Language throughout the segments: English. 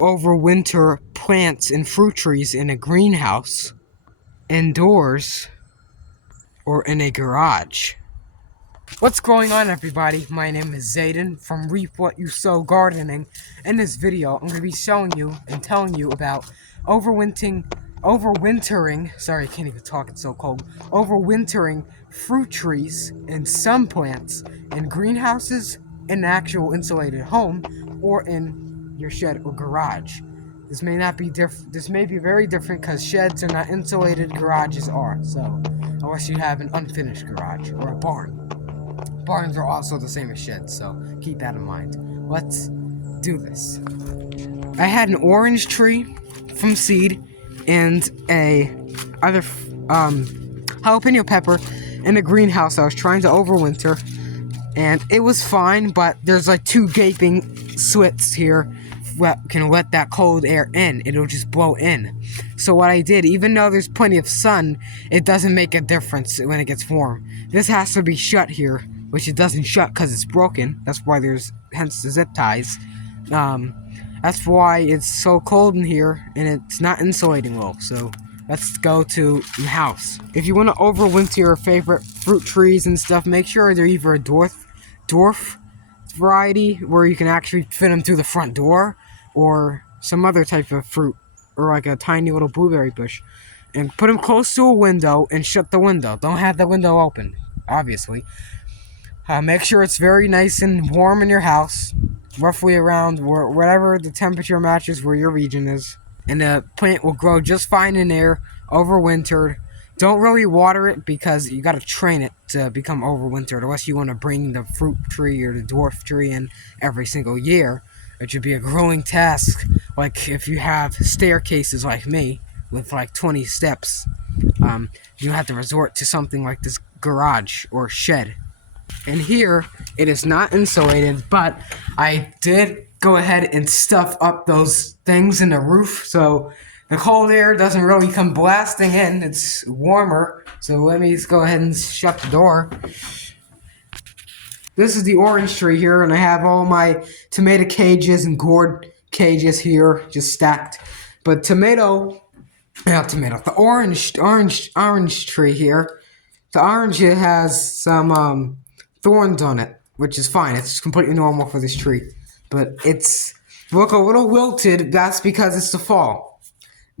overwinter plants and fruit trees in a greenhouse, indoors, or in a garage. What's going on, everybody? My name is Zayden from Reap What You Sow Gardening. In this video, I'm going to be showing you and telling you about overwintering, sorry, I can't even talk, it's so cold, overwintering fruit trees and some plants in greenhouses, in an actual insulated home, or in your shed or garage. This may not be this may be very different because sheds are not insulated, garages are, so unless you have an unfinished garage or a barn. Barns are also the same as sheds, so keep that in mind. Let's do this. I had an orange tree from seed and a other jalapeno pepper in a greenhouse I was trying to overwinter, and it was fine, but there's like two gaping slits here that can let that cold air in. It'll just blow in. So what I did, even though there's plenty of sun, it doesn't make a difference when it gets warm. This has to be shut here, which it doesn't shut because it's broken. That's why hence the zip ties. That's why it's so cold in here, and it's not insulating well. So let's go to the house. If you want to overwinter your favorite fruit trees and stuff, make sure they're either a dwarf variety, where you can actually fit them through the front door, or some other type of fruit, or like a tiny little blueberry bush. And put them close to a window and shut the window. Don't have the window open, obviously. Make sure it's very nice and warm in your house, roughly around whatever the temperature matches where your region is. And the plant will grow just fine in there, overwintered. Don't really water it because you got to train it to become overwintered, unless you want to bring the fruit tree or the dwarf tree in every single year. It should be a growing task, like if you have staircases like me, with like 20 steps. You have to resort to something like this garage or shed. And here, it is not insulated, but I did go ahead and stuff up those things in the roof, so the cold air doesn't really come blasting in. It's warmer, so let me just go ahead and shut the door. This is the orange tree here, and I have all my tomato cages and gourd cages here, just stacked. But the orange tree here, the orange has some thorns on it, which is fine. It's completely normal for this tree. But it's look a little wilted. That's because it's the fall.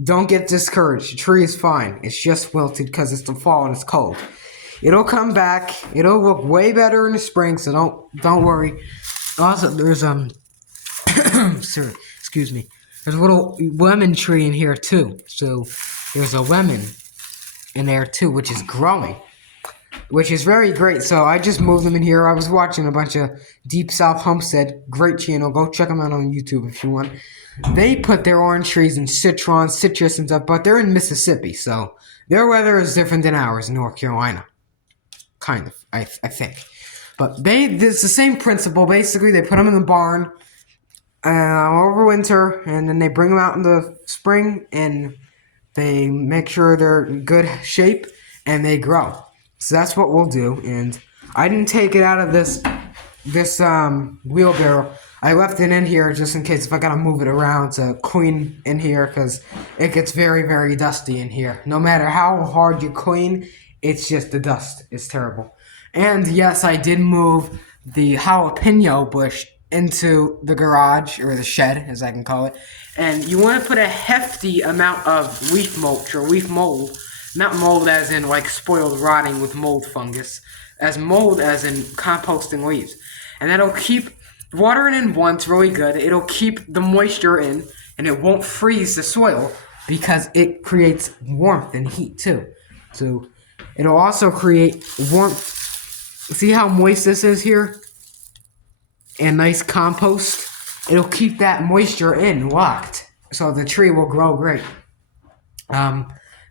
Don't get discouraged. The tree is fine. It's just wilted because it's the fall and it's cold. It'll come back. It'll look way better in the spring, so don't worry. Also, there's sorry, excuse me. There's a little lemon tree in here too. So there's a lemon in there too, which is growing, which is very great. So I just moved them in here. I was watching a bunch of Deep South Homestead, great channel. Go check them out on YouTube if you want. They put their orange trees in citrus and stuff, but they're in Mississippi, so their weather is different than ours in North Carolina. Kind of, I think. But it's the same principle. Basically, they put them in the barn over winter, and then they bring them out in the spring, and they make sure they're in good shape, and they grow. So that's what we'll do. And I didn't take it out of this wheelbarrow. I left it in here just in case if I gotta move it around to clean in here, because it gets very, very dusty in here. No matter how hard you clean, it's just the dust. It's terrible. And yes, I did move the jalapeno bush into the garage, or the shed, as I can call it. And you want to put a hefty amount of leaf mulch or leaf mold. Not mold as in like spoiled rotting with mold fungus. As mold as in composting leaves. And that'll keep watering in once really good. It'll keep the moisture in, and it won't freeze the soil because it creates warmth and heat too. So it'll also create warmth. See how moist this is here? And nice compost. It'll keep that moisture in locked, so the tree will grow great. And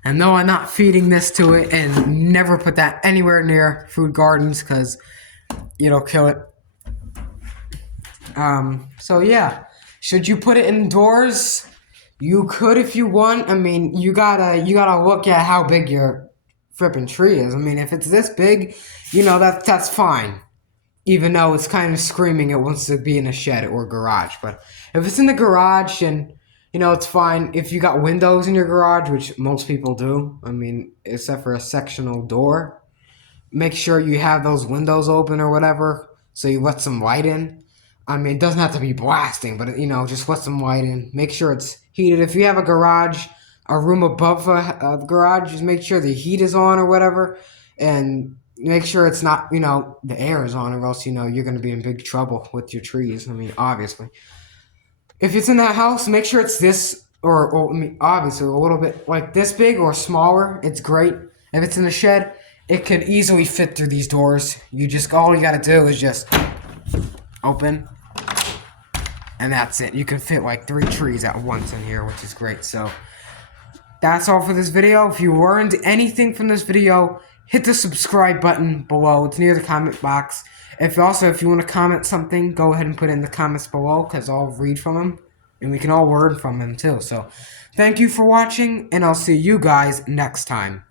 no, I'm not feeding this to it, and never put that anywhere near food gardens because it'll kill it. So yeah, should you put it indoors? You could if you want. I mean, you gotta look at how big your frippin' tree is. I mean, if it's this big, that's fine. Even though it's kind of screaming it wants to be in a shed or garage. But if it's in the garage, and You know, it's fine if you got windows in your garage, which most people do. I mean, except for a sectional door. Make sure you have those windows open or whatever, so you let some light in. I mean, it doesn't have to be blasting, but you know, just let some light in. Make sure it's heated. If you have a garage, a room above the garage, just make sure the heat is on or whatever, and make sure it's not, you know, the air is on, or else you know you're gonna be in big trouble with your trees. I mean, obviously, if it's in that house, make sure it's this or I mean, obviously a little bit like this big or smaller. It's great. If it's in the shed, it could easily fit through these doors. All you gotta do is just open, and that's it. You can fit like 3 trees at once in here, which is great. So that's all for this video. If you learned anything from this video, hit the subscribe button below. It's near the comment box. If you want to comment something, go ahead and put it in the comments below, because I'll read from them, and we can all learn from them too. So thank you for watching, and I'll see you guys next time.